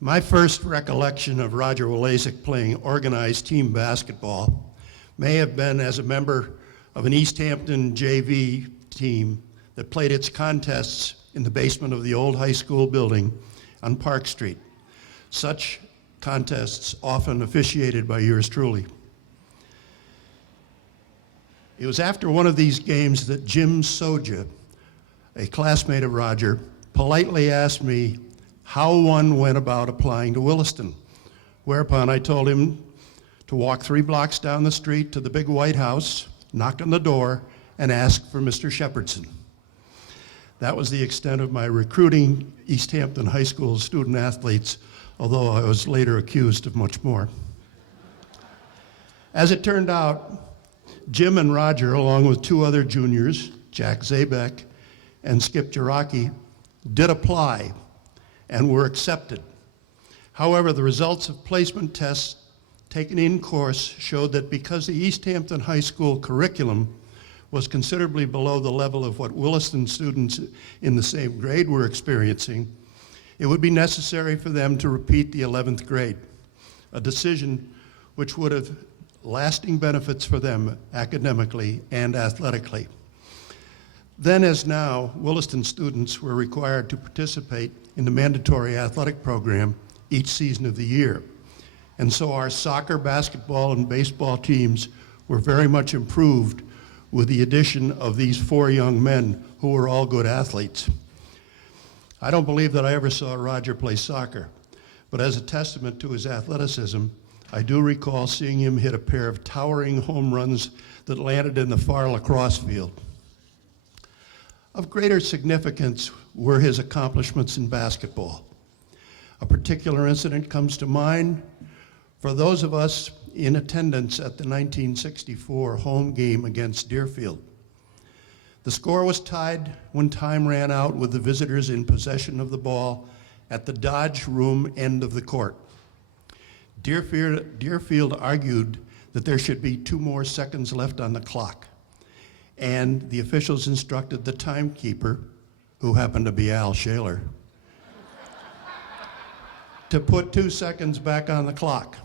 My first recollection of Roger Walaszek playing organized team basketball may have been as a member of an East Hampton JV team that played its contests in the basement of the old high school building on Park Street. Such contests often officiated by yours truly. It was after one of these games that Jim Soja, a classmate of Roger, politely asked me how one went about applying to Williston, whereupon I told him to walk 3 blocks down the street to the big White House, knock on the door, and ask for Mr. Shepherdson. That was the extent of my recruiting East Hampton High School student athletes, although I was later accused of much more. As it turned out, Jim and Roger, along with 2 other juniors, Jack Zabek and Skip Jaraki, did apply and were accepted. However, the results of placement tests taken in course showed that because the East Hampton High School curriculum was considerably below the level of what Williston students in the same grade were experiencing, it would be necessary for them to repeat the 11th grade, a decision which would have lasting benefits for them academically and athletically. Then, as now, Williston students were required to participate in the mandatory athletic program each season of the year. And so our soccer, basketball, and baseball teams were very much improved with the addition of these 4 young men who were all good athletes. I don't believe that I ever saw Roger play soccer, but as a testament to his athleticism, I do recall seeing him hit a pair of towering home runs that landed in the far lacrosse field. Of greater significance were his accomplishments in basketball. A particular incident comes to mind for those of us in attendance at the 1964 home game against Deerfield. The score was tied when time ran out with the visitors in possession of the ball at the Dodge room end of the court. Deerfield argued that there should be 2 more seconds left on the clock, and the officials instructed the timekeeper, who happened to be Al Shaler, to put 2 seconds back on the clock.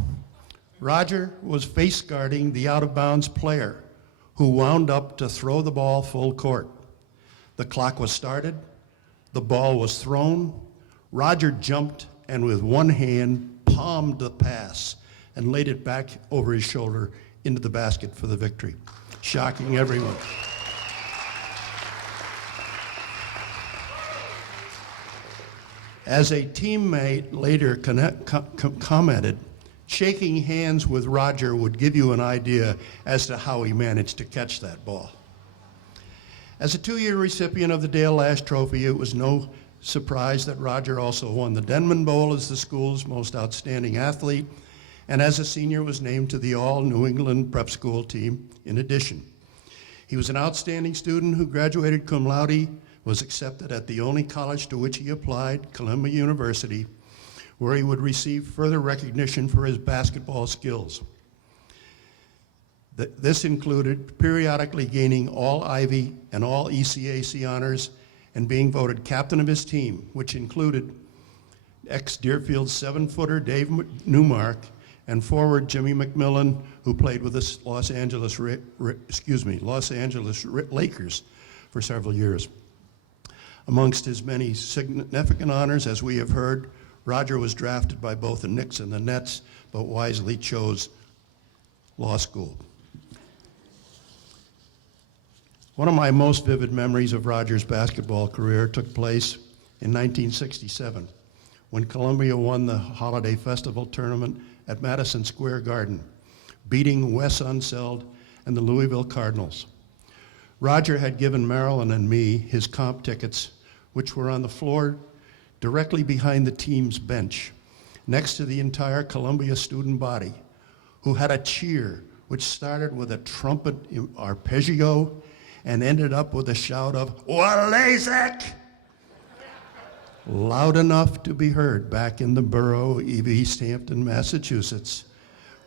Roger was face guarding the out-of-bounds player, who wound up to throw the ball full court. The clock was started, the ball was thrown, Roger jumped and with one hand palmed the pass and laid it back over his shoulder into the basket for the victory, shocking everyone. As a teammate later commented, shaking hands with Roger would give you an idea as to how he managed to catch that ball. As a 2-year recipient of the Dale Lash Trophy, it was no surprise that Roger also won the Denman Bowl as the school's most outstanding athlete, and as a senior was named to the all-New England prep school team in addition. He was an outstanding student who graduated cum laude, was accepted at the only college to which he applied, Columbia University, where he would receive further recognition for his basketball skills. This included periodically gaining all Ivy and all ECAC honors and being voted captain of his team, which included ex-Deerfield 7-footer Dave Newmark and forward Jimmy McMillan, who played with the Los Angeles Lakers for several years. Amongst his many significant honors, as we have heard, Roger was drafted by both the Knicks and the Nets, but wisely chose law school. One of my most vivid memories of Roger's basketball career took place in 1967, when Columbia won the Holiday Festival tournament at Madison Square Garden, beating Wes Unseld and the Louisville Cardinals. Roger had given Marilyn and me his comp tickets, which were on the floor directly behind the team's bench, next to the entire Columbia student body, who had a cheer which started with a trumpet arpeggio and ended up with a shout of, "Walaszek!" loud enough to be heard back in the borough of East Hampton, Massachusetts,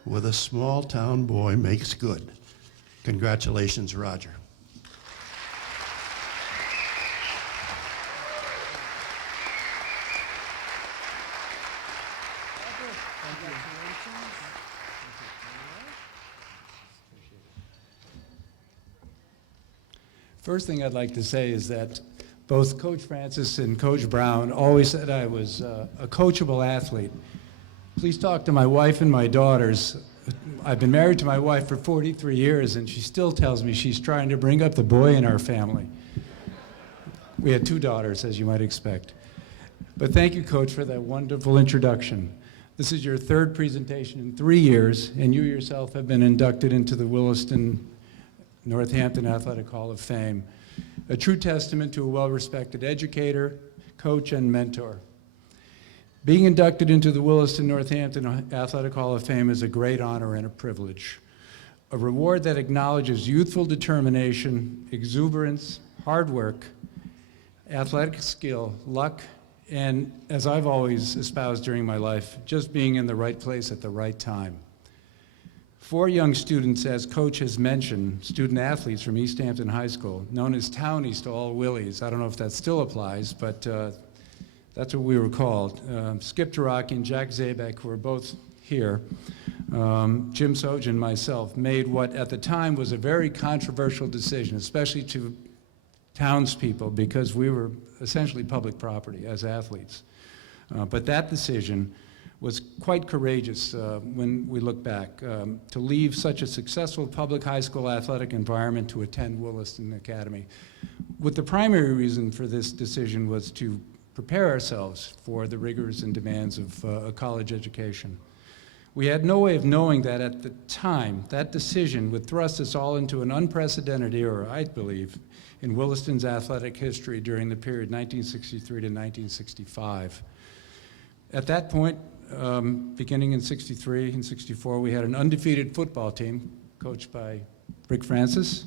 with a small town boy makes good. Congratulations, Roger. First thing I'd like to say is that both Coach Francis and Coach Brown always said I was a coachable athlete. Please talk to my wife and my daughters. I've been married to my wife for 43 years, and she still tells me she's trying to bring up the boy in our family. We had 2 daughters, as you might expect. But thank you, Coach, for that wonderful introduction. This is your 3rd presentation in 3 years, and you yourself have been inducted into the Williston Northampton Athletic Hall of Fame. A true testament to a well-respected educator, coach, and mentor. Being inducted into the Williston Northampton Athletic Hall of Fame is a great honor and a privilege. A reward that acknowledges youthful determination, exuberance, hard work, athletic skill, luck, and as I've always espoused during my life, just being in the right place at the right time. 4 young students, as Coach has mentioned, student athletes from East Hampton High School, known as Townies to all Willies. I don't know if that still applies, but that's what we were called. Skip Jarocki and Jack Zabek, who are both here, Jim Soj and myself, made what at the time was a very controversial decision, especially to townspeople, because we were essentially public property as athletes. But that decision was quite courageous when we look back, to leave such a successful public high school athletic environment to attend Williston Academy. With the primary reason for this decision was to prepare ourselves for the rigors and demands of a college education. We had no way of knowing that at the time, that decision would thrust us all into an unprecedented era, I believe, in Williston's athletic history during the period 1963 to 1965. At that point, beginning in 63 and 64, we had an undefeated football team coached by Rick Francis,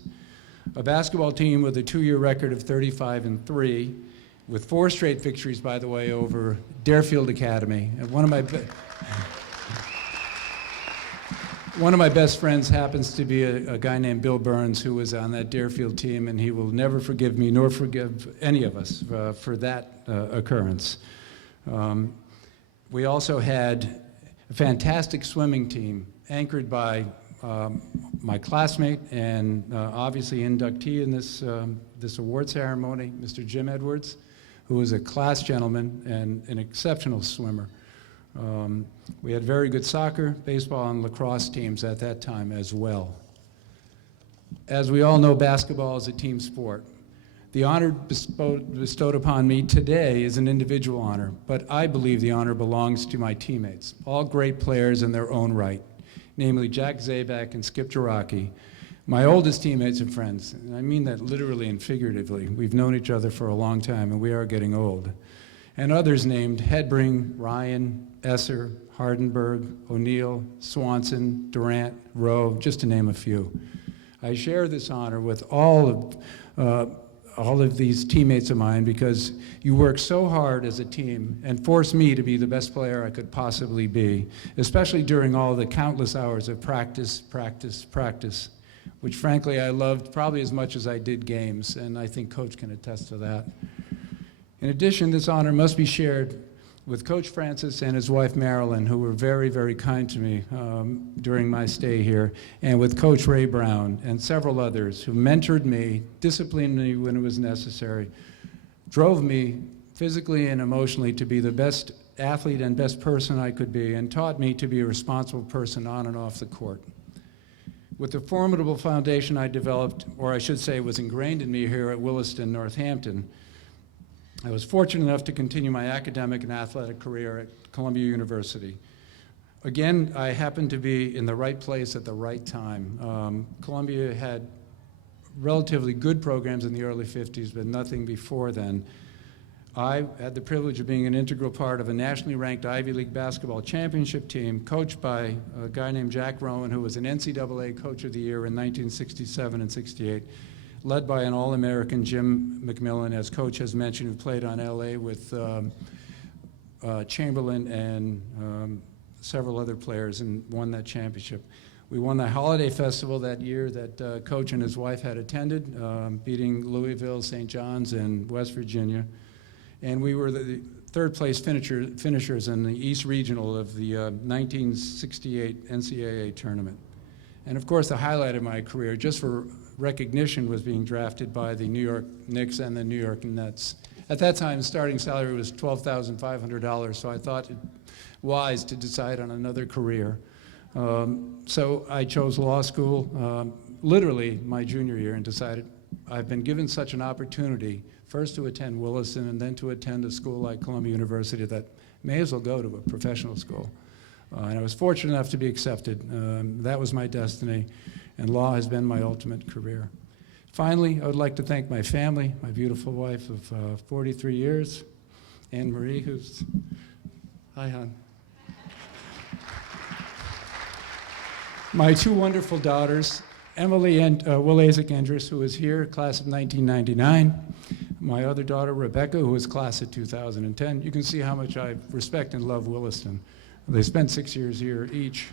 a basketball team with a 2-year record of 35-3, with 4 straight victories, by the way, over Deerfield Academy. And one of my best friends happens to be a guy named Bill Burns, who was on that Deerfield team, and he will never forgive me nor forgive any of us for that occurrence. We also had a fantastic swimming team anchored by my classmate and obviously inductee in this award ceremony, Mr. Jim Edwards, who was a class gentleman and an exceptional swimmer. We had very good soccer, baseball, and lacrosse teams at that time as well. As we all know, basketball is a team sport. The honor bestowed upon me today is an individual honor, but I believe the honor belongs to my teammates, all great players in their own right, namely Jack Zabek and Skip Jarocki, my oldest teammates and friends, and I mean that literally and figuratively. We've known each other for a long time, and we are getting old. And others named Hedbring, Ryan, Esser, Hardenberg, O'Neill, Swanson, Durant, Rowe, just to name a few. I share this honor with all of these teammates of mine because you work so hard as a team and forced me to be the best player I could possibly be, especially during all the countless hours of practice, which frankly I loved probably as much as I did games, and I think Coach can attest to that. In addition, this honor must be shared with Coach Francis and his wife Marilyn, who were very, very kind to me during my stay here, and with Coach Ray Brown and several others who mentored me, disciplined me when it was necessary, drove me physically and emotionally to be the best athlete and best person I could be, and taught me to be a responsible person on and off the court. With the formidable foundation I developed, or I should say was ingrained in me here at Williston, Northampton, I was fortunate enough to continue my academic and athletic career at Columbia University. Again, I happened to be in the right place at the right time. Columbia had relatively good programs in the early 50s, but nothing before then. I had the privilege of being an integral part of a nationally ranked Ivy League basketball championship team coached by a guy named Jack Rowan, who was an NCAA Coach of the Year in 1967 and 68. Led by an All-American Jim McMillan, as Coach has mentioned, who played on LA with Chamberlain and several other players and won that championship. We won the Holiday Festival that year that Coach and his wife had attended, beating Louisville, St. John's, and West Virginia. And we were the third place finishers in the East Regional of the 1968 NCAA tournament. And of course, the highlight of my career, just for recognition was being drafted by the New York Knicks and the New York Nets. At that time, starting salary was $12,500, so I thought it wise to decide on another career. So I chose law school literally my junior year and decided I've been given such an opportunity, first to attend Williston and then to attend a school like Columbia University, that may as well go to a professional school. And I was fortunate enough to be accepted. That was my destiny, and law has been my ultimate career. Finally, I would like to thank my family, my beautiful wife of 43 years, Anne Marie, who's, hi, hon. My two wonderful daughters, Emily and Walaszek Endres, who is here, class of 1999. My other daughter, Rebecca, who is class of 2010. You can see how much I respect and love Williston. They spent 6 years here each.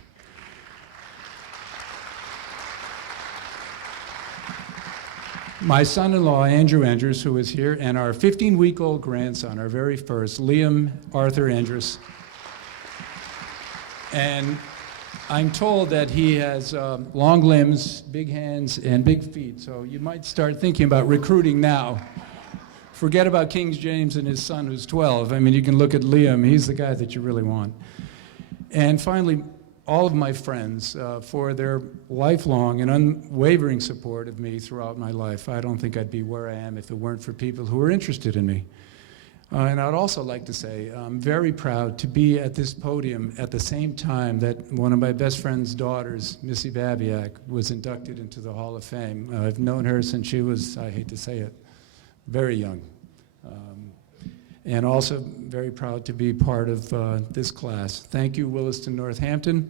My son-in-law, Andrew Endres, who is here, and our 15-week-old grandson, our very first, Liam Arthur Endres. And I'm told that he has long limbs, big hands, and big feet, so you might start thinking about recruiting now. Forget about King James and his son, who's 12. I mean, you can look at Liam. He's the guy that you really want. And finally, all of my friends for their lifelong and unwavering support of me throughout my life. I don't think I'd be where I am if it weren't for people who were interested in me. And I'd also like to say I'm very proud to be at this podium at the same time that one of my best friend's daughters, Missy Babiak, was inducted into the Hall of Fame. I've known her since she was, I hate to say it, very young. And also very proud to be part of this class. Thank you, Williston Northampton,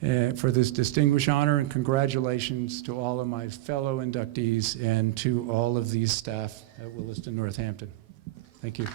for this distinguished honor, and congratulations to all of my fellow inductees and to all of these staff at Williston Northampton. Thank you.